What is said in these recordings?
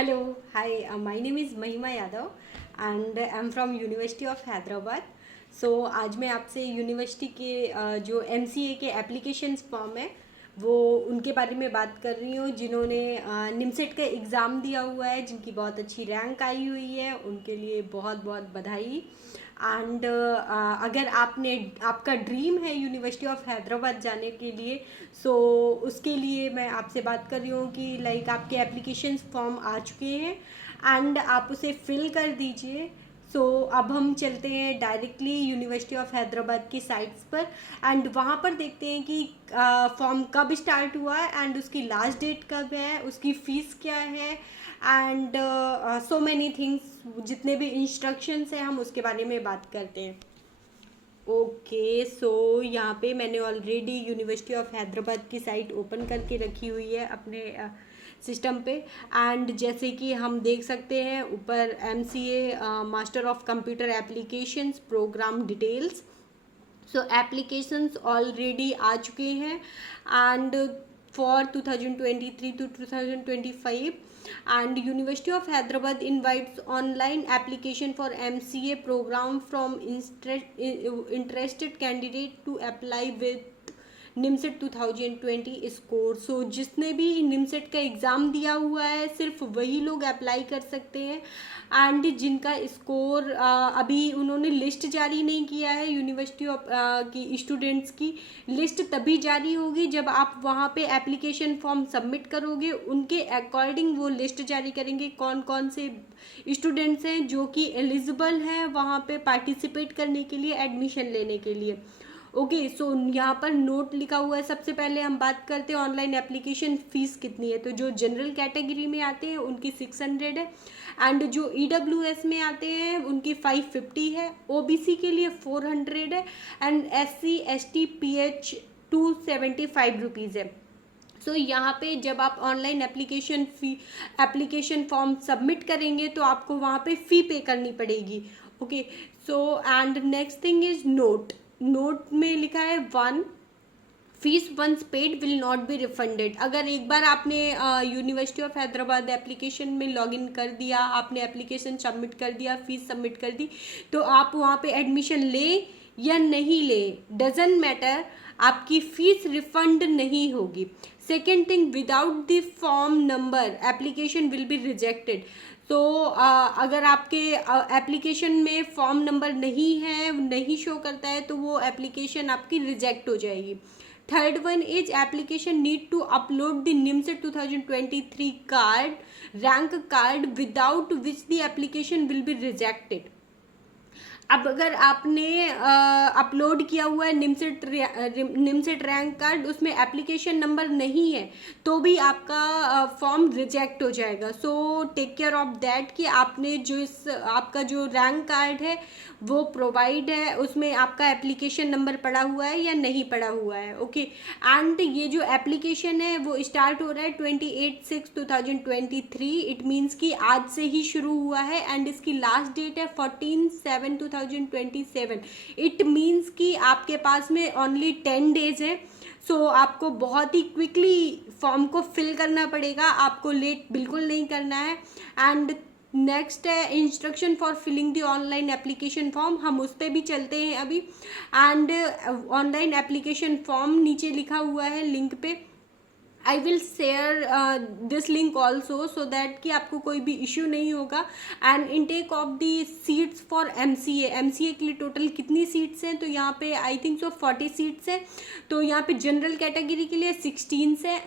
Hello, hi, my name is Mahima Yadav and I am from university of Hyderabad. So आज मैं आपसे university के जो MCA के एप्लीकेशंस फॉर्म है वो उनके बारे में बात कर रही हूँ, जिन्होंने निमसेट का एग्ज़ाम दिया हुआ है, जिनकी बहुत अच्छी रैंक आई हुई है, उनके लिए बहुत बहुत बधाई। एंड अगर आपका ड्रीम है यूनिवर्सिटी ऑफ हैदराबाद जाने के लिए, सो उसके लिए मैं आपसे बात कर रही हूँ कि लाइक आपके एप्लीकेशन फॉर्म आ चुके हैं एंड आप उसे फिल कर दीजिए। सो अब हम चलते हैं डायरेक्टली यूनिवर्सिटी ऑफ हैदराबाद की साइट्स पर एंड वहाँ पर देखते हैं कि फॉर्म कब स्टार्ट हुआ है एंड उसकी लास्ट डेट कब है, उसकी फ़ीस क्या है एंड सो मैनी थिंग्स। जितने भी इंस्ट्रक्शंस हैं हम उसके बारे में बात करते हैं। ओके, सो यहाँ पे मैंने ऑलरेडी यूनिवर्सिटी ऑफ हैदराबाद की साइट ओपन करके रखी हुई है अपने सिस्टम पे। एंड जैसे कि हम देख सकते हैं ऊपर MCA master of computer applications program details. So applications already आ चुके हैं and for 2023 to 2025 and University of Hyderabad invites online application for MCA program from interested candidate to apply with NIMCET 2020 score. So जिसने भी निमसेट का exam दिया हुआ है सिर्फ वही लोग अप्लाई कर सकते हैं एंड जिनका स्कोर अभी उन्होंने लिस्ट जारी नहीं किया है। यूनिवर्सिटी ऑफ की स्टूडेंट्स की लिस्ट तभी जारी होगी जब आप वहाँ पे एप्लीकेशन फॉर्म सबमिट करोगे, उनके अकॉर्डिंग वो लिस्ट जारी करेंगे कौन कौन से स्टूडेंट्स हैं जो कि एलिजिबल हैं वहाँ पे पार्टिसिपेट करने के लिए, एडमिशन लेने के लिए। ओके, सो यहाँ पर नोट लिखा हुआ है। सबसे पहले हम बात करते हैं ऑनलाइन एप्लीकेशन फ़ीस कितनी है। तो जो जनरल कैटेगरी में आते हैं उनकी 600 है एंड जो EWS में आते हैं उनकी 550 है, OBC के लिए 400 है and SC ST PH 275 rupees है। सो यहाँ पे जब आप ऑनलाइन एप्लीकेशन फॉर्म सबमिट करेंगे तो आपको वहाँ पे फ़ी पे करनी पड़ेगी। Okay, so and next thing is note में लिखा है 1 fees once paid will not be refunded. अगर एक बार आपने यूनिवर्सिटी ऑफ हैदराबाद एप्लीकेशन में लॉगिन कर दिया, आपने एप्लीकेशन सबमिट कर दिया, फीस सबमिट कर दी, तो आप वहाँ पे एडमिशन ले या नहीं ले डजेंट मैटर, आपकी फ़ीस रिफंड नहीं होगी। Second thing, without the form number application will be rejected. तो अगर आपके एप्लीकेशन में फॉर्म नंबर नहीं है, नहीं शो करता है, तो वो एप्लीकेशन आपकी रिजेक्ट हो जाएगी। Third one is application need to upload the NIMCET 2023 card rank card without which the application will be rejected. अब अगर आपने अपलोड किया हुआ है निमसेट रैंक कार्ड, उसमें एप्लीकेशन नंबर नहीं है तो भी आपका फॉर्म रिजेक्ट हो जाएगा। So take care of that कि आपने आपका जो रैंक कार्ड है वो प्रोवाइड है, उसमें आपका एप्लीकेशन नंबर पड़ा हुआ है या नहीं पड़ा हुआ है। ओके, एंड ये जो एप्लीकेशन है वो स्टार्ट हो रहा है 28/6/2023। इट मीन्स कि आज से ही शुरू हुआ है एंड इसकी लास्ट डेट है 14/7/2027। इट मीन्स कि आपके पास में ओनली 10 डेज है। सो आपको बहुत ही क्विकली फॉर्म को फिल करना पड़ेगा, आपको लेट बिल्कुल नहीं करना है। एंड नेक्स्ट है instruction for filling the online application form, हम उस पर भी चलते हैं अभी। एंड ऑनलाइन एप्लीकेशन फॉर्म नीचे लिखा हुआ है लिंक पे, I will share this link also so that कि आपको कोई भी इश्यू नहीं होगा। And intake of the seats for MCA के लिए टोटल कितनी सीट्स हैं, तो यहाँ पे आई थिंक सो 40 सीट्स हैं। तो यहाँ पे जनरल कैटेगरी के लिए 16 है,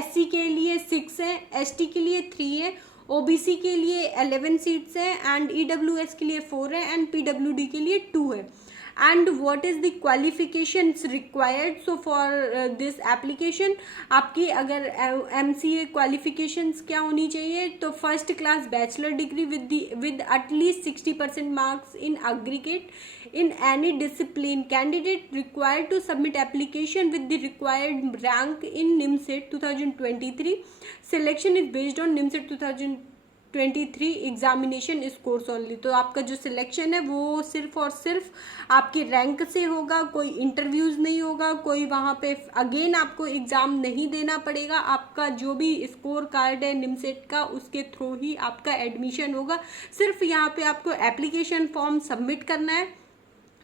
SC के लिए 6 है, ST के लिए 3 है, OBC के लिए 11 सीट्स हैं एंड EWS के लिए 4 है एंड PWD के लिए 2 है। And what is the qualifications required, so for this application आपकी अगर MCA क्वालिफिकेशंस क्या होनी चाहिए, तो first class bachelor degree with at least 60% marks in aggregate in any discipline. Candidate required to submit application with the required rank in NIMSET 2023. Selection is based on NIMSET 2023 2023 examination scores only. तो आपका जो selection है वो सिर्फ और सिर्फ आपके rank से होगा, कोई इंटरव्यूज़ नहीं होगा, कोई वहाँ पे अगेन आपको एग्ज़ाम नहीं देना पड़ेगा। आपका जो भी स्कोर कार्ड है निमसेट का, उसके थ्रू ही आपका एडमिशन होगा। सिर्फ यहाँ पे आपको एप्लीकेशन फॉर्म सबमिट करना है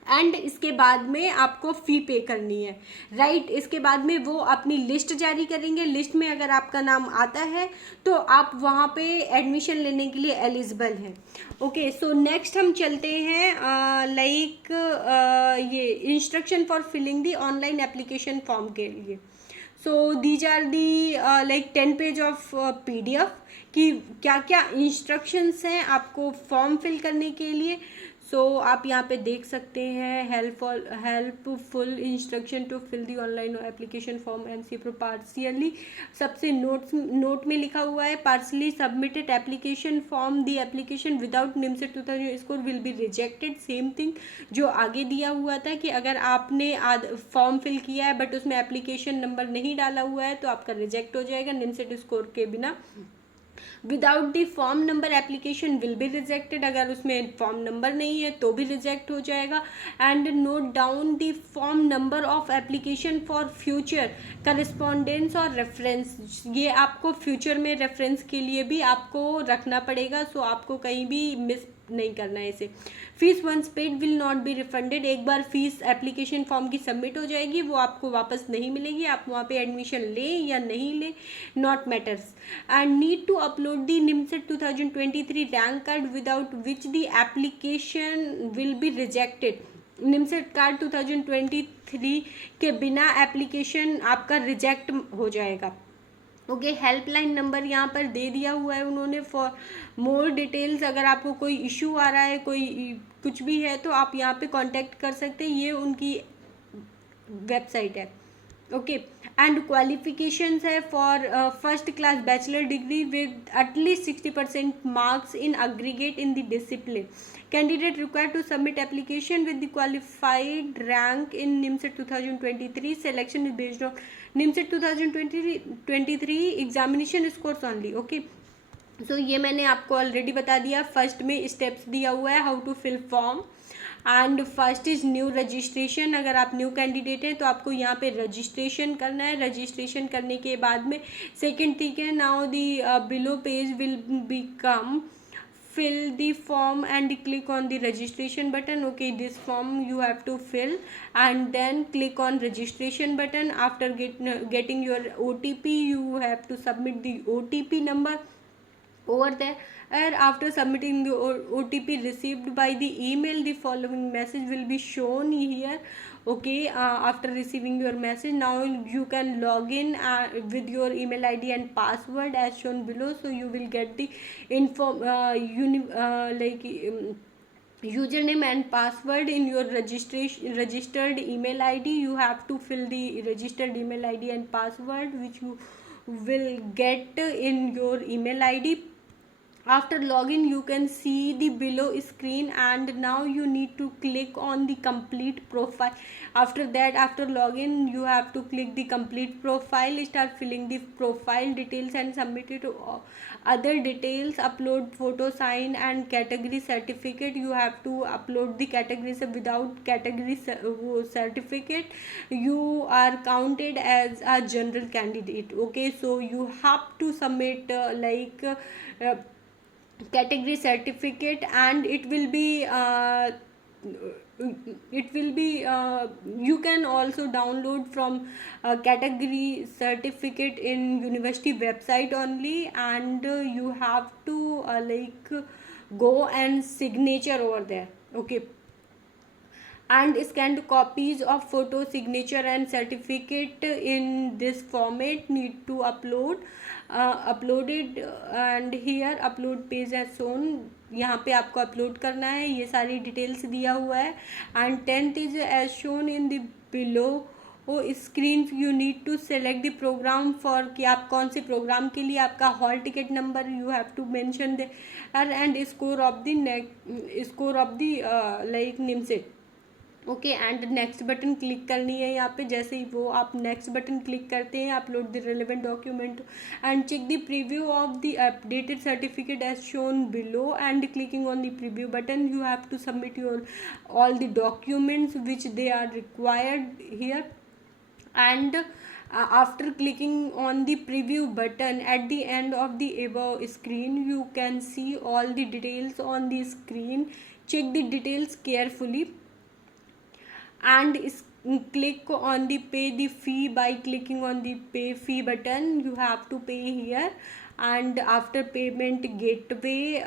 एंड इसके बाद में आपको फ़ी पे करनी है, राइट। इसके बाद में वो अपनी लिस्ट जारी करेंगे। लिस्ट में अगर आपका नाम आता है तो आप वहाँ पे एडमिशन लेने के लिए एलिजिबल हैं। ओके, सो नेक्स्ट हम चलते हैं लाइक ये instruction for filling the online application form के लिए। So these are the like 10 page of PDF कि क्या क्या इंस्ट्रक्शंस हैं आपको फॉर्म फिल करने के लिए। सो आप यहाँ पे देख सकते हैं helpful instruction to fill the online application form MC pro partially. सबसे नोट में लिखा हुआ है partially submitted application form the application without NIMCET 2000 score will be rejected. Same thing जो आगे दिया हुआ था कि अगर आपने फॉर्म फिल किया है बट उसमें एप्लीकेशन नंबर नहीं डाला हुआ है तो आपका रिजेक्ट हो जाएगा निमसेट स्कोर के बिना। Without the form number application will be rejected, अगर उसमें फॉर्म नंबर नहीं है तो भी रिजेक्ट हो जाएगा। And note down the form number of application for future correspondence और रेफरेंस। ये आपको फ्यूचर में रेफरेंस के लिए भी आपको रखना पड़ेगा, सो आपको कहीं भी मिस नहीं करना है इसे। Fees once paid will not be refunded. एक बार फीस एप्लीकेशन फॉर्म की सबमिट हो जाएगी वो आपको वापस नहीं मिलेगी, आप वहाँ पे एडमिशन लें या नहीं लें not matters. And need to upload the NIMCET 2023 rank card without which the application will be rejected. NIMCET card 2023 के बिना एप्लीकेशन आपका रिजेक्ट हो जाएगा। ओके, हेल्पलाइन नंबर यहाँ पर दे दिया हुआ है उन्होंने फॉर मोर डिटेल्स। अगर आपको कोई इशू आ रहा है, कोई कुछ भी है तो आप यहाँ पे कांटेक्ट कर सकते हैं, ये उनकी वेबसाइट है। ओके, एंड क्वालिफिकेशंस है for first class bachelor degree with at least 60% marks in aggregate in the discipline. Candidate required to submit application with the qualified rank in NIMCET 2023। Selection is based on NIMCET 2023 examination scores only. Okay, so ये मैंने आपको already बता दिया। First में steps दिया हुआ है how to fill form and first is new registration. अगर आप न्यू कैंडिडेट हैं तो आपको यहाँ पे रजिस्ट्रेशन करना है। रजिस्ट्रेशन करने के बाद में सेकेंड थिंग है now the below page will become fill the form and click on the registration button. Okay, this form you have to fill and then click on registration button. After getting your OTP, you have to submit the OTP number over there. And after submitting the OTP received by the email, the following message will be shown here. Okay, after receiving your message, now you can log in with your email ID and password as shown below. So you will get the username and password in your registered email ID. You have to fill the registered email ID and password which you will get in your email ID. After login you can see the below screen and now you need to click on the complete profile. After that, after login you have to click the complete profile, start filling the profile details and submit it to other details. Upload photo, sign and category certificate. You have to upload the categories. Without category certificate you are counted as a general candidate. Okay, so you have to submit category certificate and it will be you can also download from category certificate in university website only, and you have to go and signature over there. Okay, and scanned copies of photo, signature and certificate in this format need to uploaded and here upload page as shown. यहाँ पे आपको upload करना है, ये सारी details दिया हुआ है. And 10th is as shown in the below screen. You need to select the program for कि आप कौन से प्रोग्राम के लिए आपका hall ticket number you have to mention there and score of the NIMCET. Okay and next button click करनी है यहाँ पे। जैसे ही वो आप नेक्स्ट बटन क्लिक करते हैं, upload the relevant document and check the preview of the updated certificate as shown below and clicking on the preview button you have to submit your all the documents which they are required here. And after clicking on the preview button at the end of the above screen, you can see all the details on the screen. Check the details carefully and click on the pay the fee by clicking on the pay fee button. You have to pay here, and after payment gateway